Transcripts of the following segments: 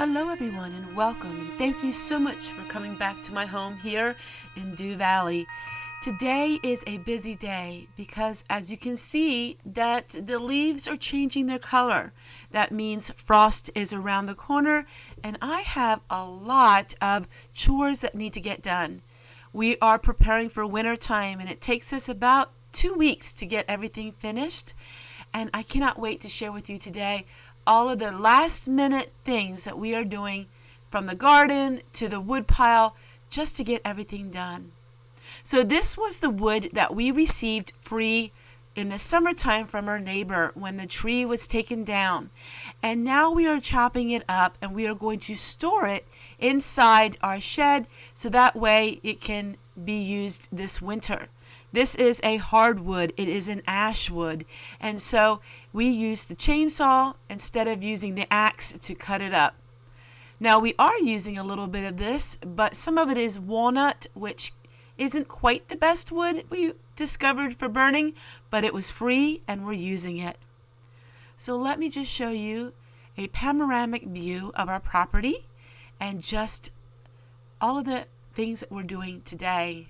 Hello everyone and welcome, and thank you so much for coming back to my home here in Dew Valley. Today is a busy day because as you can see that the leaves are changing their color. That means frost is around the corner and I have a lot of chores that need to get done. We are preparing for winter time and it takes us about 2 weeks to get everything finished, and I cannot wait to share with you today all of the last minute things that we are doing, from the garden to the wood pile, just to get everything done. So this was the wood that we received free in the summertime from our neighbor when the tree was taken down. And now we are chopping it up and we are going to store it inside our shed so that way it can be used this winter. This is a hardwood. It is an ash wood. And so we use the chainsaw instead of using the axe to cut it up. Now we are using a little bit of this, but some of it is walnut, which isn't quite the best wood we discovered for burning, but it was free and we're using it. So let me just show you a panoramic view of our property and just all of the things that we're doing today.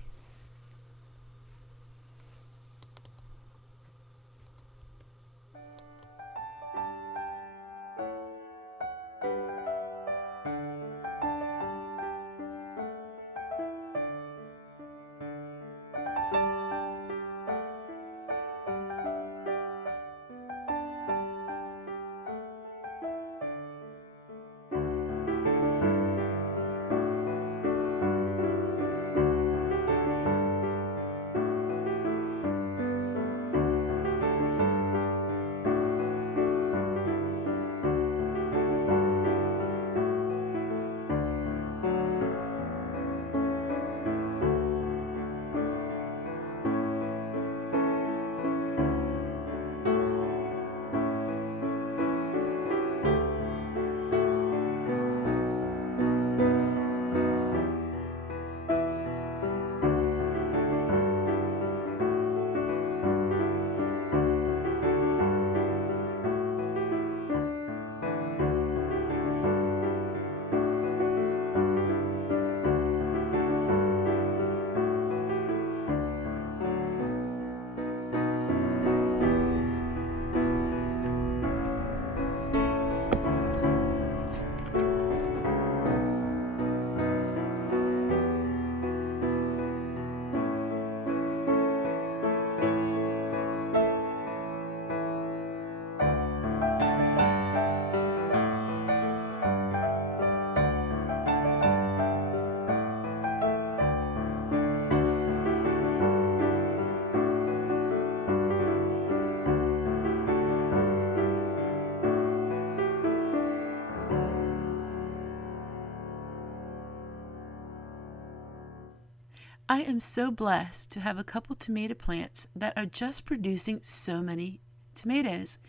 I am so blessed to have a couple tomato plants that are just producing so many tomatoes.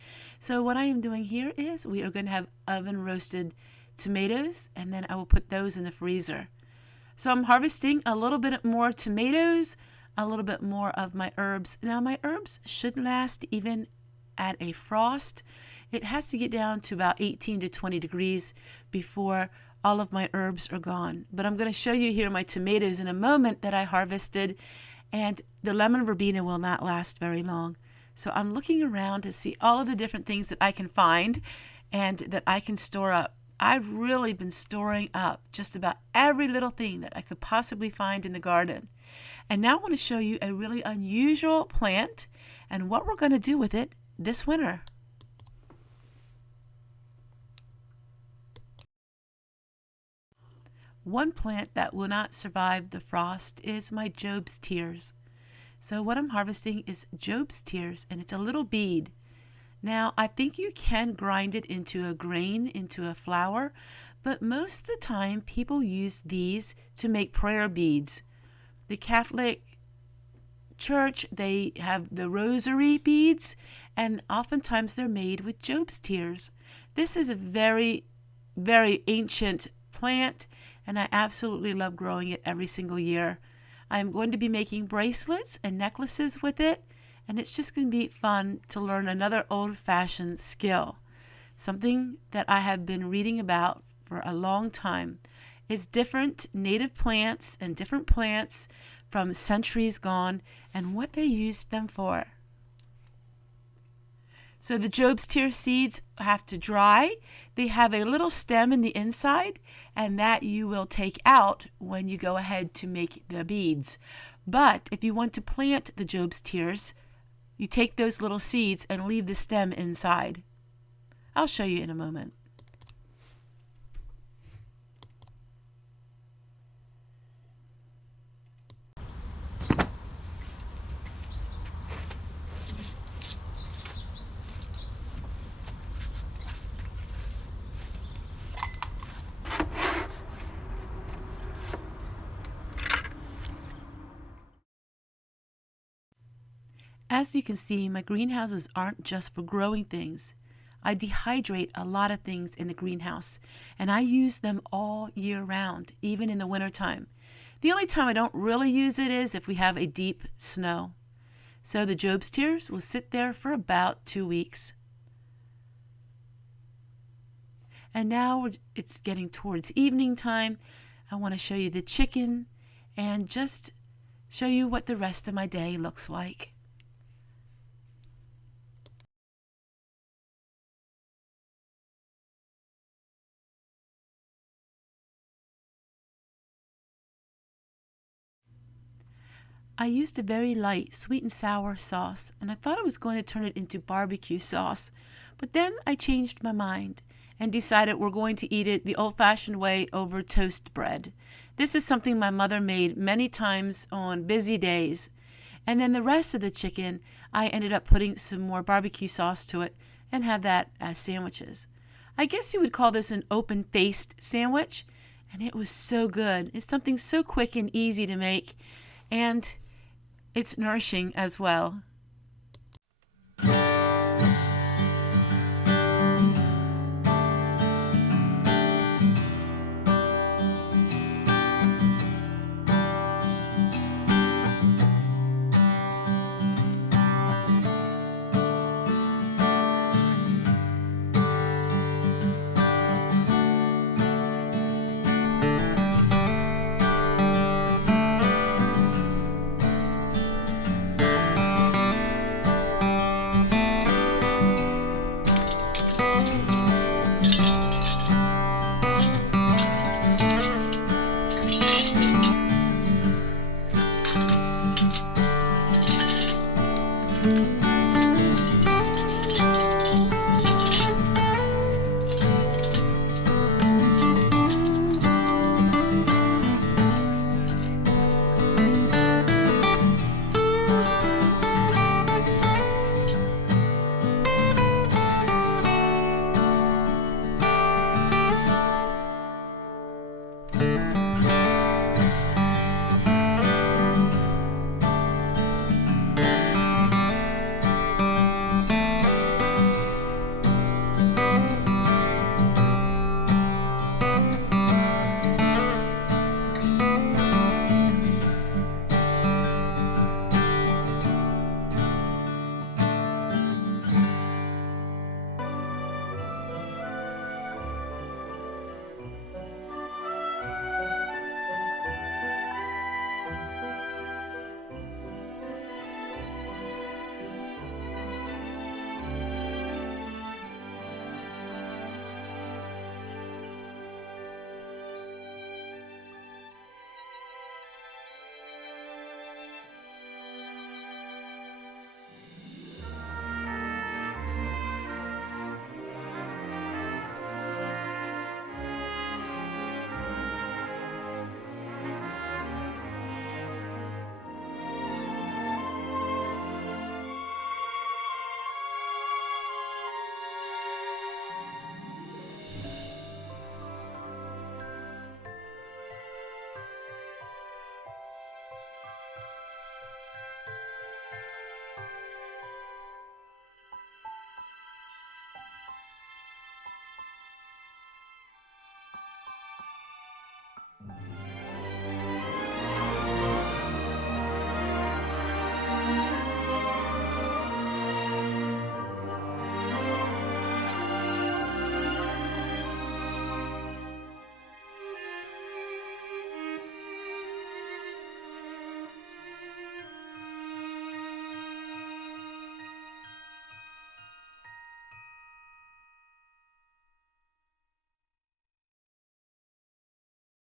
So what I am doing here is we are going to have oven roasted tomatoes, and then I will put those in the freezer. So I'm harvesting a little bit more tomatoes, a little bit more of my herbs. Now my herbs should last even at a frost. It has to get down to about 18 to 20 degrees before all of my herbs are gone. But I'm going to show you here my tomatoes in a moment that I harvested, and the lemon verbena will not last very long. So I'm looking around to see all of the different things that I can find and that I can store up. I've really been storing up just about every little thing that I could possibly find in the garden. And now I want to show you a really unusual plant and what we're going to do with it this winter. One plant that will not survive the frost is my Job's tears. So what I'm harvesting is Job's tears, and it's a little bead. Now I think you can grind it into a grain, into a flour, but most of the time people use these to make prayer beads. The Catholic Church, they have the rosary beads, and oftentimes they're made with Job's tears. This is a very, very ancient plant, and I absolutely love growing it every single year. I'm going to be making bracelets and necklaces with it, and it's just going to be fun to learn another old-fashioned skill, something that I have been reading about for a long time. It's different native plants and different plants from centuries gone and what they used them for. So the Job's tear seeds have to dry. They have a little stem in the inside, and that you will take out when you go ahead to make the beads. But if you want to plant the Job's tears, you take those little seeds and leave the stem inside. I'll show you in a moment. As you can see, my greenhouses aren't just for growing things. I dehydrate a lot of things in the greenhouse, and I use them all year round, even in the wintertime. The only time I don't really use it is if we have a deep snow. So the Job's tears will sit there for about 2 weeks. And now it's getting towards evening time. I want to show you the chicken and just show you what the rest of my day looks like. I used a very light sweet and sour sauce, and I thought I was going to turn it into barbecue sauce, but then I changed my mind and decided we're going to eat it the old-fashioned way over toast bread. This is something my mother made many times on busy days. And then the rest of the chicken, I ended up putting some more barbecue sauce to it and have that as sandwiches. I guess you would call this an open-faced sandwich, and it was so good. It's something so quick and easy to make, and it's nourishing as well.